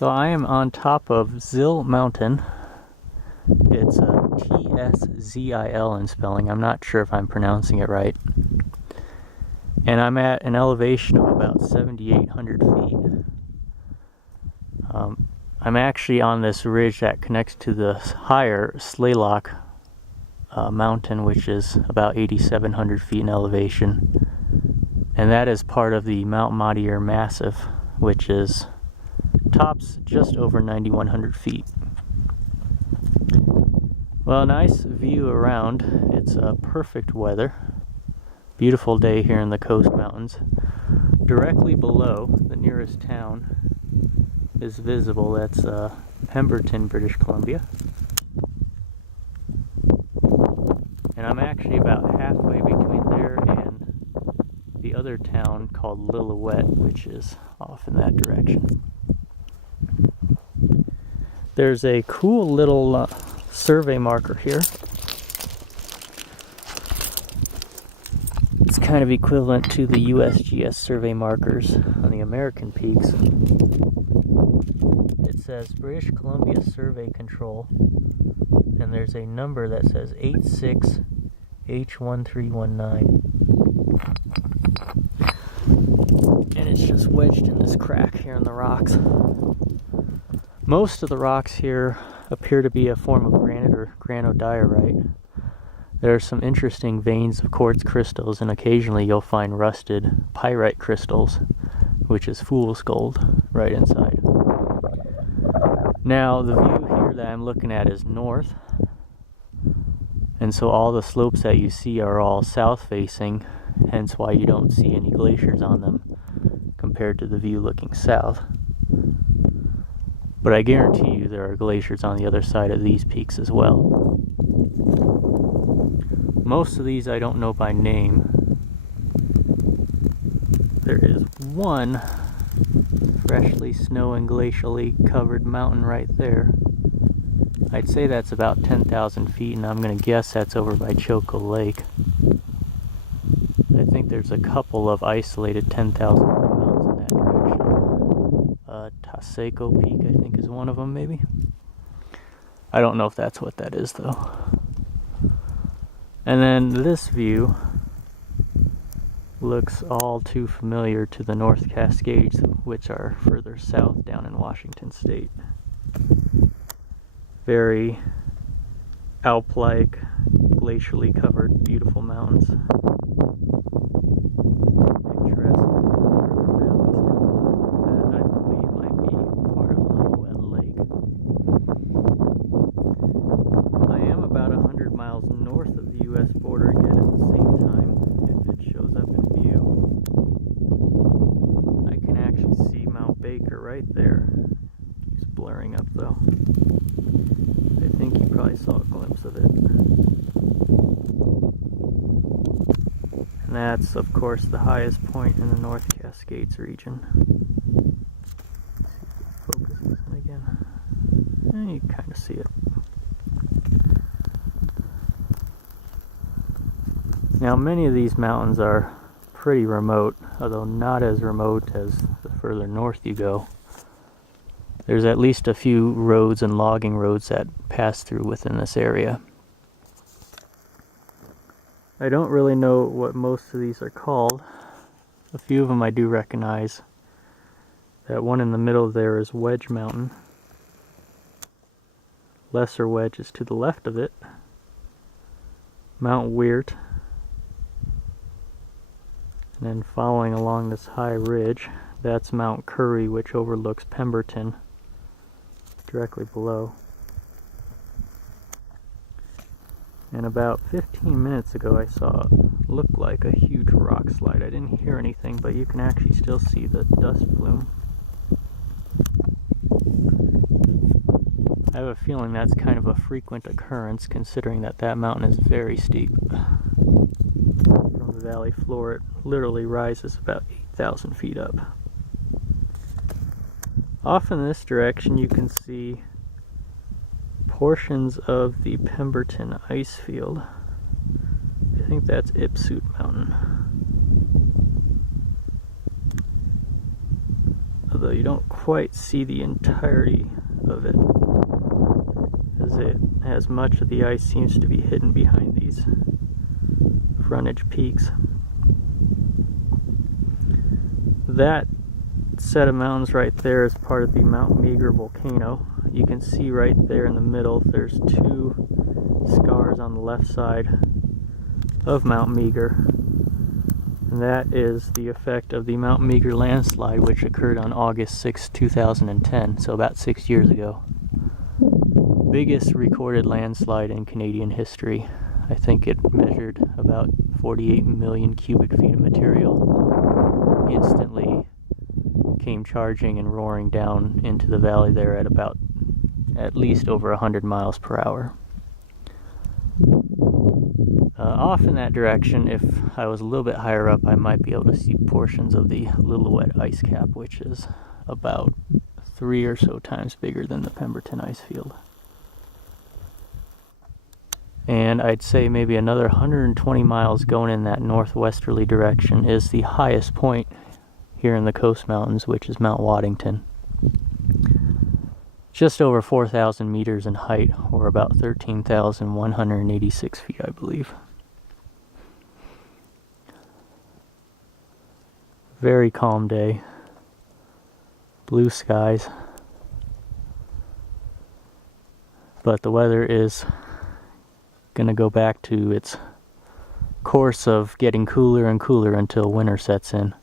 So I am on top of Tszil Mountain. It's T-S-Z-I-L in spelling. I'm not sure if I'm pronouncing it right. And I'm at an elevation of about 7,800 feet. I'm actually on this ridge that connects to the higher Tszil Mountain, which is about 8,700 feet in elevation. And that is part of the Mount Madier Massif, which is tops just over 9,100 feet. Well, nice view around. It's perfect weather. Beautiful day here in the Coast Mountains. Directly below, the nearest town is visible. That's Pemberton, British Columbia. And I'm actually about halfway between there and the other town called Lillooet, which is off in that direction. There's a cool little survey marker here. It's kind of equivalent to the USGS survey markers on the American peaks. It says British Columbia Survey Control, and there's a number that says 86H1319. And it's just wedged in this crack here in the rocks. Most of the rocks here appear to be a form of granite or granodiorite. There are some interesting veins of quartz crystals, and occasionally you'll find rusted pyrite crystals, which is fool's gold, right inside. Now, the view here that I'm looking at is north, and so all the slopes that you see are all south-facing, hence why you don't see any glaciers on them compared to the view looking south. But I guarantee you there are glaciers on the other side of these peaks as well. Most of these I don't know by name. There is one freshly snow and glacially covered mountain right there. I'd say that's about 10,000 feet, and I'm going to guess that's over by Choco Lake. I think there's a couple of isolated 10,000 foot mountains in that direction. Tszil Peak, I think, is one of them, maybe. I don't know if that's what that is, though. And then this view looks all too familiar to the North Cascades, which are further south down in Washington State. Very Alp-like, glacially covered, beautiful mountains. Picturesque valleys down below that I believe might be part of Lillooet Lake. I am about 100 miles north of the U.S. border, yet at the same time, if it shows up in view, I can actually see Mount Baker right there. It's blurring up though. I think you probably saw a glimpse of it. And that's, of course, the highest point in the North Cascades region. Let's see if it focuses in again. And you can kind of see it. Now, many of these mountains are pretty remote, although not as remote as the further north you go. There's at least a few roads and logging roads that pass through within this area. I don't really know what most of these are called. A few of them I do recognize. That one in the middle there is Wedge Mountain. Lesser Wedge is to the left of it. Mount Weert. And then following along this high ridge, that's Mount Curry, which overlooks Pemberton directly below. And about 15 minutes ago I saw it look like a huge rock slide. I didn't hear anything, but you can actually still see the dust plume. I have a feeling that's kind of a frequent occurrence, considering that that mountain is very steep. From the valley floor, it literally rises about 8,000 feet up. Off in this direction you can see portions of the Pemberton Icefield. I think that's Ipsut Mountain. although you don't quite see the entirety of it, as it has much of the ice seems to be hidden behind these frontage peaks. That set of mountains right there is part of the Mount Meager volcano. You can see right there in the middle there's two scars on the left side of Mount Meager, and that is the effect of the Mount Meager landslide, which occurred on August 6, 2010, so about 6 years ago. Biggest recorded landslide in Canadian history. I think it measured about 48 million cubic feet of material. Instantly came charging and roaring down into the valley there at least over 100 miles per hour. Off in that direction, if I was a little bit higher up, I might be able to see portions of the Lillooet ice cap, which is about 3 or so times bigger than the Pemberton Icefield. And I'd say maybe another 120 miles going in that northwesterly direction is the highest point here in the Coast Mountains, which is Mount Waddington. Just over 4,000 meters in height, or about 13,186 feet, I believe. Very calm day. Blue skies. But the weather is going to go back to its course of getting cooler and cooler until winter sets in.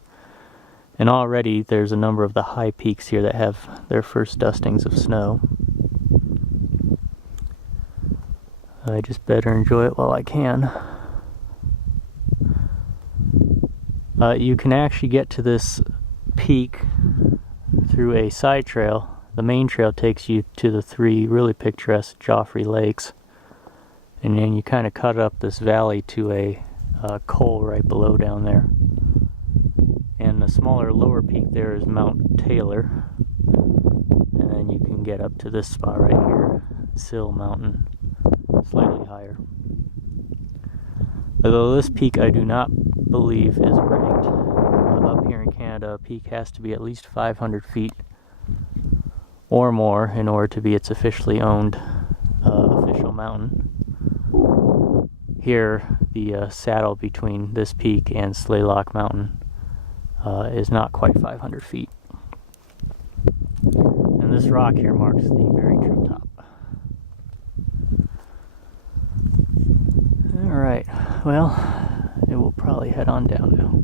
And already there's a number of the high peaks here that have their first dustings of snow. I just better enjoy it while I can. You can actually get to this peak through a side trail. The main trail takes you to the three really picturesque Joffre Lakes, and then you kind of cut up this valley to a col right below down there. And the smaller lower peak there is Mount Taylor, and then you can get up to this spot right here, Tszil Mountain, slightly higher. Although this peak I do not believe is ranked. Up here in Canada, a peak has to be at least 500 feet or more in order to be its officially owned official mountain. Here, the saddle between this peak and Slaylock Mountain is not quite 500 feet. And this rock here marks the very true top. Alright, well, it will probably head on down now.